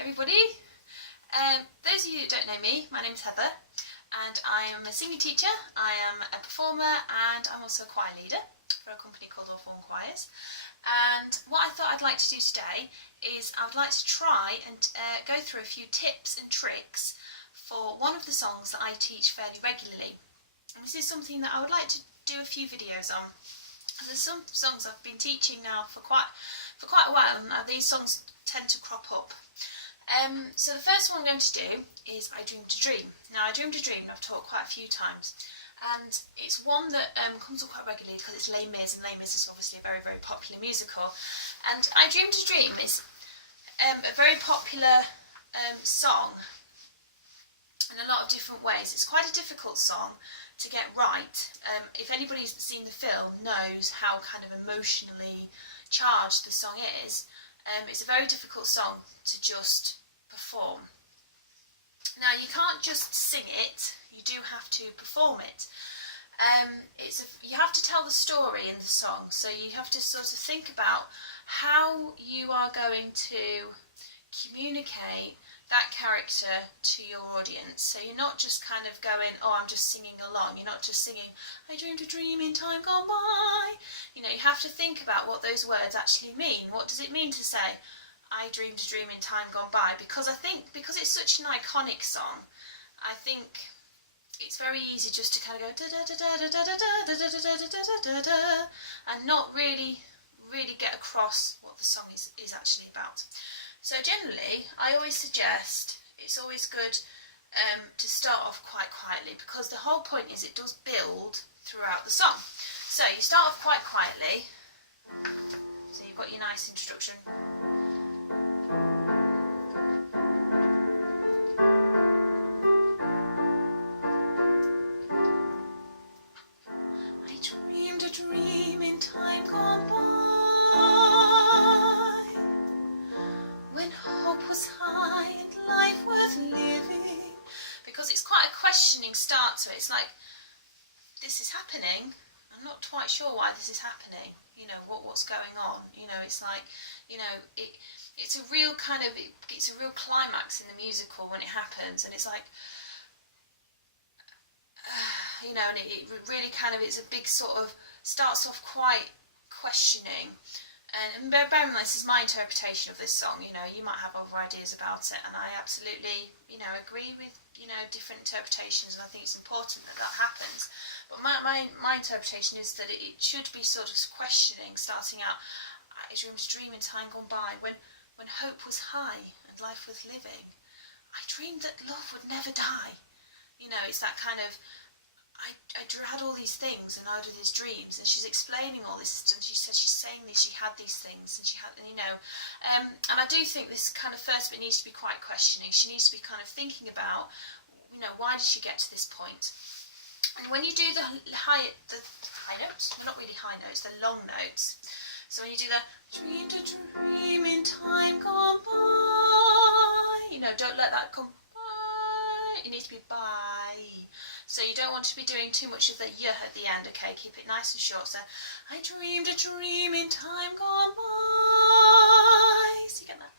everybody. Those of you that don't know me, my name is Heather and I am a singing teacher, I am a performer and I'm also a choir leader for a company called All Form Choirs. And what I thought I'd like to do today is I would like to try and go through a few tips and tricks for one of the songs that I teach fairly regularly. And this is something that I would like to do a few videos on. There's some songs I've been teaching now for quite a while, and these songs tend to crop up. So the first one I'm going to do is I Dreamed a Dream. Now, I Dreamed a Dream, and I've taught quite a few times, and it's one that comes up quite regularly because it's Les Mis, and Les Mis is obviously a very, very popular musical. And I Dreamed a Dream is a very popular song in a lot of different ways. It's quite a difficult song to get right. If anybody's seen the film knows how kind of emotionally charged the song is. It's a very difficult song to just perform. Now, you can't just sing it, you do have to perform it. You have to tell the story in the song, so you have to sort of think about how you are going to communicate that character to your audience. So you're not just kind of going, oh, I'm just singing along. You're not just singing, I dreamed a dream in time gone by. You know, you have to think about what those words actually mean. What does it mean to say, I dreamed a dream in time gone by? Because I think, because it's such an iconic song, I think it's very easy just to kind of go da da da da da da da da da da da da da da and not really get across what the song is actually about. So generally, I always suggest it's always good to start off quite quietly, because the whole point is it does build throughout the song. So you start off quite quietly, so you've got your nice introduction. I dreamed a dream in time gone by, when hope was high and life worth living. Because it's quite a questioning start to it. It's like, this is happening, I'm not quite sure why this is happening, you know, what's going on, you know. It's like, you know, it's a real kind of, it's a real climax in the musical when it happens, and it's like, you know, and it really kind of, it's a big sort of, starts off quite questioning. And bear in mind, this is my interpretation of this song. You know, you might have other ideas about it, and I absolutely, you know, agree with, you know, different interpretations, and I think it's important that that happens. But my interpretation is that it should be sort of questioning, starting out, I dreamed a dream in time gone by, when hope was high and life was living. I dreamed that love would never die. You know, it's that kind of, I had all these things and I had all these dreams, and she's explaining all this, and she said she's saying this, she had these things, and she had, you know, and I do think this kind of first bit needs to be quite questioning. She needs to be kind of thinking about, you know, why did she get to this point? And when you do the high notes, not really high notes, the long notes, so when you do the dreamed a dream in time gone by, you know, don't let that come by, it needs to be by. So you don't want to be doing too much of the y at the end, okay? Keep it nice and short. So, I dreamed a dream in time gone by. So you get that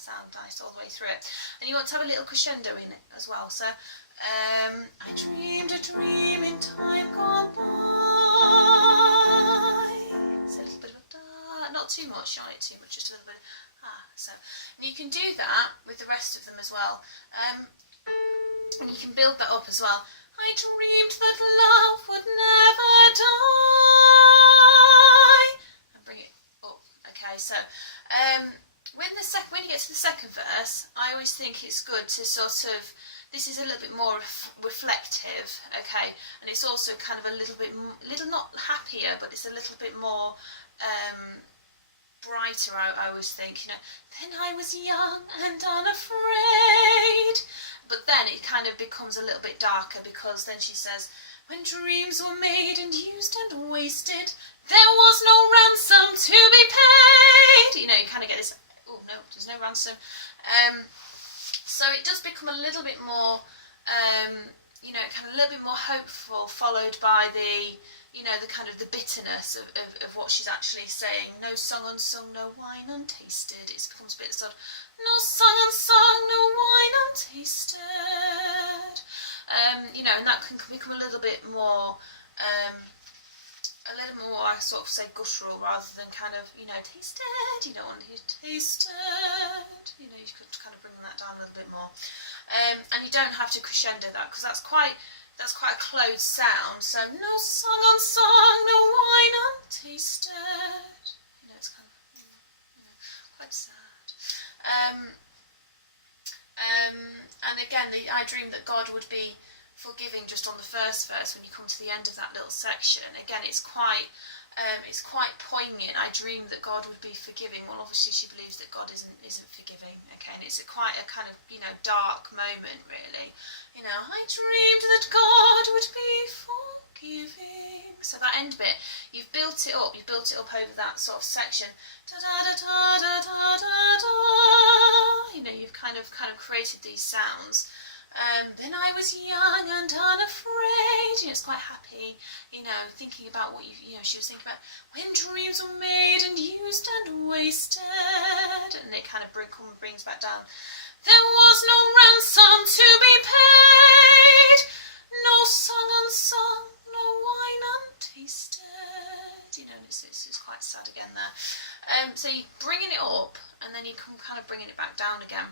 sound nice all the way through it. And you want to have a little crescendo in it as well. So, I dreamed a dream in time gone by. So a little bit of a da, not too much, not too much, just a little bit of So, and you can do that with the rest of them as well. And you can build that up as well. I dreamed that love would never die. And bring it up. Okay, so when you get to the second verse, I always think it's good to sort of, this is a little bit more reflective, okay, and it's also kind of a little not happier, but it's a little bit more brighter, I always think, you know. Then I was young and unafraid. But then it kind of becomes a little bit darker, because then she says, when dreams were made and used and wasted, there was no ransom to be paid. You know, you kind of get this, oh no, there's no ransom. So it does become a little bit more, you know, kind of a little bit more hopeful, followed by the you know, the kind of the bitterness of what she's actually saying. No song unsung, no wine untasted. It becomes a bit sort of, no song unsung, no wine untasted. You know, and that can become a little bit more, I sort of say guttural rather than kind of, you know, tasted. You don't want to hear tasted. You know, you could kind of bring that down a little bit more. And you don't have to crescendo that, because that's quite a closed sound. So no song unsung, no wine untasted. You know, it's kind of, you know, quite sad. And again, I dreamed that God would be forgiving just on the first verse. When you come to the end of that little section, again, it's quite poignant. I dreamed that God would be forgiving. Well, obviously she believes that God isn't forgiving. Okay, and it's quite a kind of, you know, dark moment, really. You know, I dreamed that God would be forgiving. So that end bit, you've built it up over that sort of section. Da da da da da da da da. You know, you've kind of created these sounds. Then I was young and unafraid. You know, it's quite happy, you know, thinking about what you know, she was thinking about when dreams were made and used and wasted. And it kind of brings back down. There was no ransom to be paid, no song unsung, no wine untasted. You know, it's quite sad again there. So you're bringing it up, and then you come kind of bringing it back down again.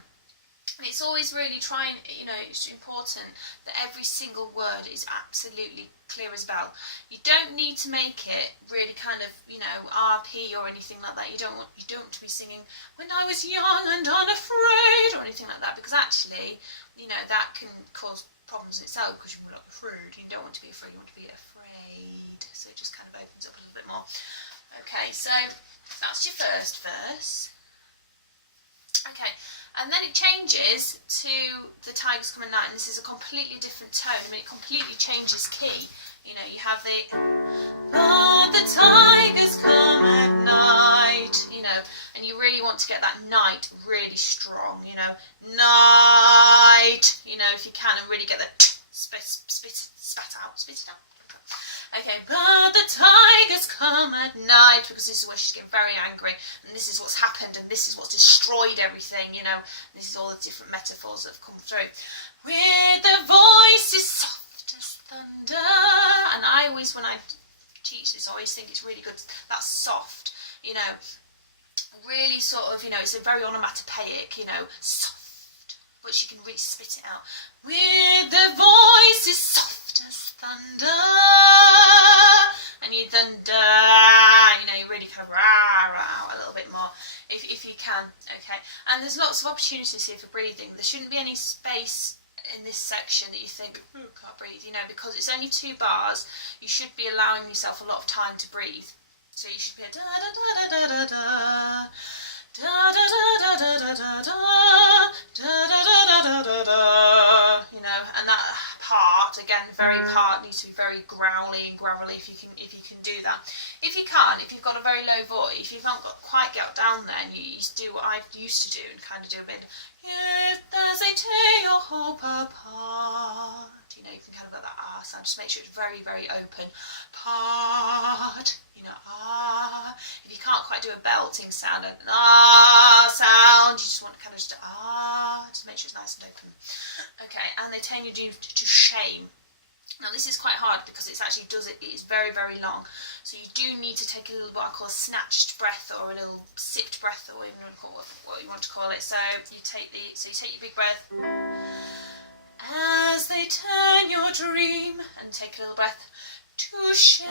It's always really trying, you know, it's important that every single word is absolutely clear as bell. You don't need to make it really kind of, you know, RP or anything like that. You don't want to be singing when I was young and unafraid or anything like that, because actually, you know, that can cause problems in itself, because you're not afraid. You don't want to be afraid, you want to be afraid. So it just kind of opens up a little bit more. Okay, so that's your first verse. Okay, and then it changes to the Tigers Come at Night, and this is a completely different tone. I mean, it completely changes key. You know, you have the, but the tigers come at night, you know, and you really want to get that night really strong, you know, night, you know, if you can, and really get that spit it out. Okay, but the tigers come at night, because this is where she's getting very angry, and this is what's happened, and this is what's destroyed everything, you know. This is all the different metaphors that have come through. With their voices soft as thunder, and I always, when I teach this, I always think it's really good, that's soft, you know, really sort of, you know, it's a very onomatopoeic, you know, soft, but she can really spit it out. With their voices soft as thunder, and you thunder, you know, you really kind of rah a little bit more, if you can, okay. And there's lots of opportunities here for breathing. There shouldn't be any space in this section that you think, oh, can't breathe, you know, because it's only 2 bars. You should be allowing yourself a lot of time to breathe. So you should be a da da da da da da da. Da da da da da da da da da da da da, you know, and that part again, very part needs to be very growly and gravelly. If you can do that. If you can't, if you've got a very low voice, if you've not got quite get down there, and you do what I used to do and kind of do a bit, yes, there's a tale hope apart. You know, you can kind of get that ah sound. Just make sure it's very, very open. Part. You know, ah. If you can't quite do a belting sound, an ah sound, you just want to kind of just ah, just make sure it's nice and open. Okay, and they turn you to shame. Now this is quite hard because it's actually it's very, very long. So you do need to take a little what I call a snatched breath, or a little sipped breath, or even what you want to call it. So you take your big breath. As they turn your dream, and take a little breath, to shame,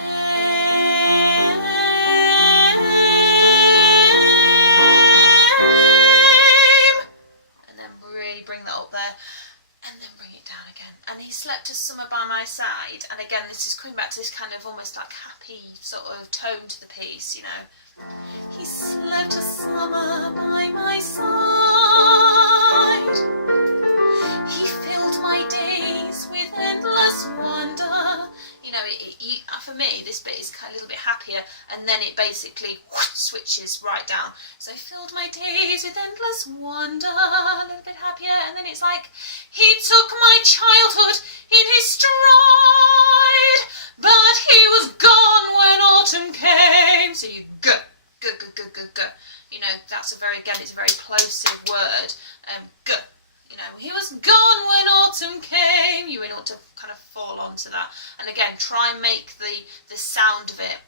and then really bring that up there, and then bring it down again. And he slept a summer by my side, and again this is coming back to this kind of almost like happy sort of tone to the piece, you know. He slept a summer by my side, he filled my days with endless wonder. You know, for me, this bit is kind of a little bit happier, and then it basically switches right down. So I filled my days with endless wonder, a little bit happier, and then it's like, he took my childhood in his stride, but he was gone when autumn came. So you go. You know, that's a very, again, it's a very plosive word. Go. You know, he was gone when autumn came. You ought to kind of fall onto that. And again, try and make the sound of it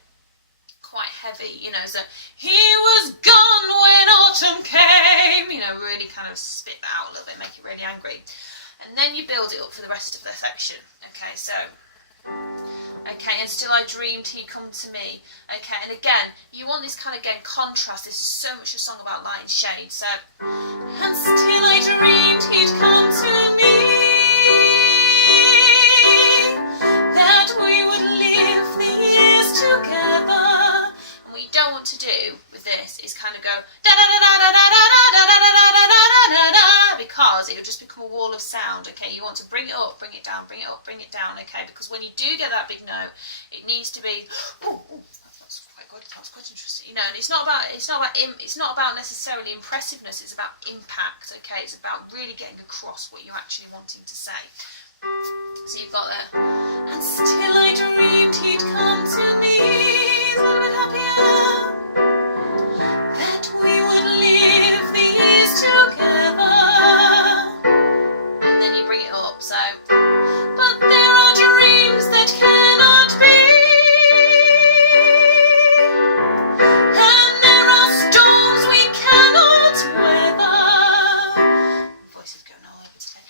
quite heavy. You know, so he was gone when autumn came. You know, really kind of spit that out a little bit, make it really angry. And then you build it up for the rest of the section. Okay, so... Okay, and still I dreamed he'd come to me. Okay, and again, you want this kind of, again, contrast. This is so much a song about light and shade. So, and still I dreamed he'd come to me, that we would live the years together. And what you don't want to do with this is kind of go da da da da da da da da da da da da da, because it will just become a wall of sound. Okay, you want to bring it up, bring it down, bring it up, bring it down. Okay, because when you do get that big note, it needs to be. That's quite good. That was quite interesting. You know, and it's not about necessarily impressiveness. It's about impact. Okay, it's about really getting across what you're actually wanting to say. So you've got that. And still I dreamed he'd come to me, a little bit happier, that we would live the years together. And then you bring it up. So, but there are dreams that cannot be, and there are storms we cannot weather. Voice is going all over today.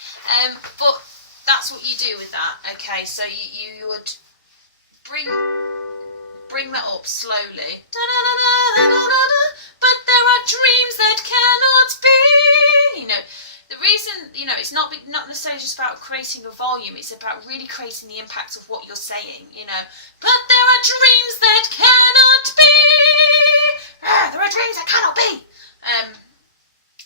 But that's what you do with that. Okay, so you would bring that up slowly. Da, da, da, da, da, da, da. But there are dreams that cannot be. You know, the reason, you know, it's not necessarily just about creating a volume. It's about really creating the impact of what you're saying. You know, but there are dreams that cannot be. There are dreams that cannot be.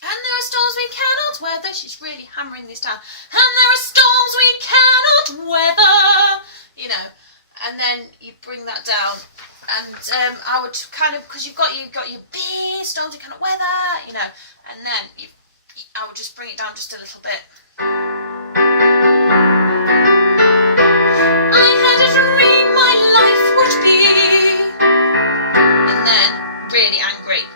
And there are storms we cannot weather. She's really hammering this down. And there are storms we cannot weather. You know, and then you bring that down. And I would kind of, because you've got your big storms you cannot weather. You know, and then I would just bring it down just a little bit. I had a dream my life would be, and then really angry.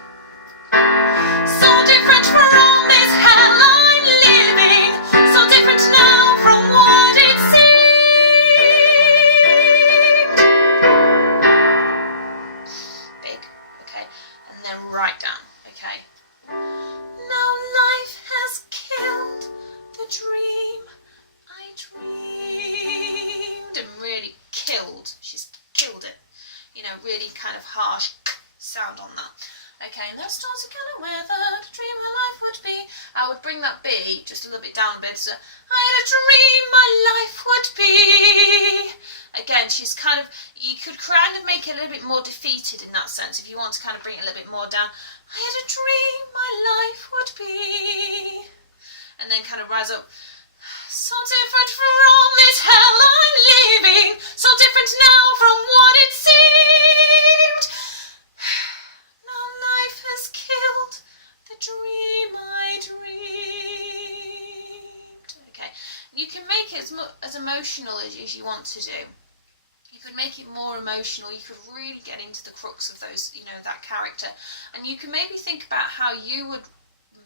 So different from this hell I'm living, so different now from what it seemed. Big, okay, and then right down, okay. Now life has killed the dream I dreamed, and really killed, she's killed it, you know, really kind of harsh sound on that. Okay, and those storms are kind of weather, the dream her life would be. I would bring that B just a little bit down a bit. So, I had a dream my life would be. Again, she's kind of, you could kind of make it a little bit more defeated in that sense if you want to kind of bring it a little bit more down. I had a dream my life would be. And then kind of rise up. So different from this hell I'm living, so different now from what it seemed. Life has killed the dream I dreamed. Okay, you can make it as emotional as you want to do. You could make it more emotional. You could really get into the crux of those, you know, that character, and you can maybe think about how you would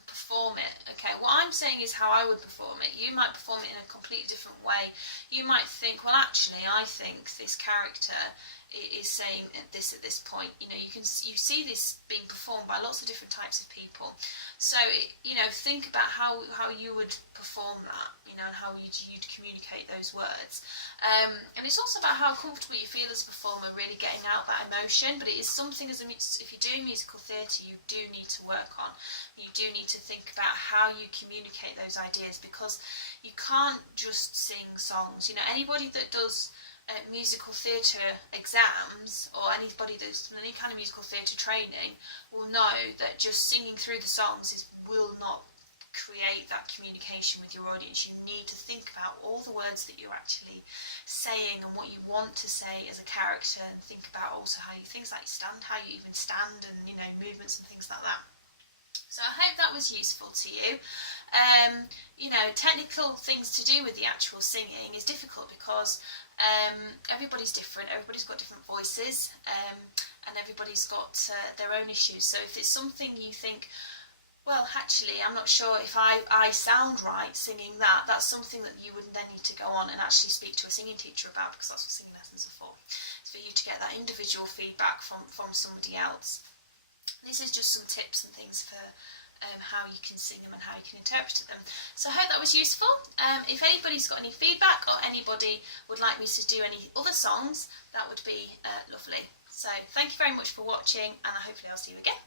perform it. Okay, what I'm saying is how I would perform it. You might perform it in a completely different way. You might think, well, actually, I think this character is saying this at this point. You know, you see this being performed by lots of different types of people. So, you know, think about how you would perform that, you know, and how you'd communicate those words. And it's also about how comfortable you feel as a performer, really getting out that emotion. But it is something, if you're doing musical theatre, you do need to work on. You do need to think about how you communicate those ideas, because you can't just sing songs. You know, anybody that does musical theatre exams, or anybody that's done any kind of musical theatre training, will know that just singing through the songs will not create that communication with your audience, you need to think about all the words that you're actually saying and what you want to say as a character, and think about also how you, things like stand, how you even stand, and movements and things like that. So I hope that was useful to you. Technical things to do with the actual singing is difficult because everybody's different, everybody's got different voices, and everybody's got their own issues. So if it's something you think, well, actually, I'm not sure if I sound right singing that, that's something that you would then need to go on and actually speak to a singing teacher about, because that's what singing lessons are for. It's for you to get that individual feedback from somebody else. This is just some tips and things for how you can sing them and how you can interpret them. So I hope that was useful. If anybody's got any feedback, or anybody would like me to do any other songs, that would be lovely. So thank you very much for watching, and hopefully I'll see you again.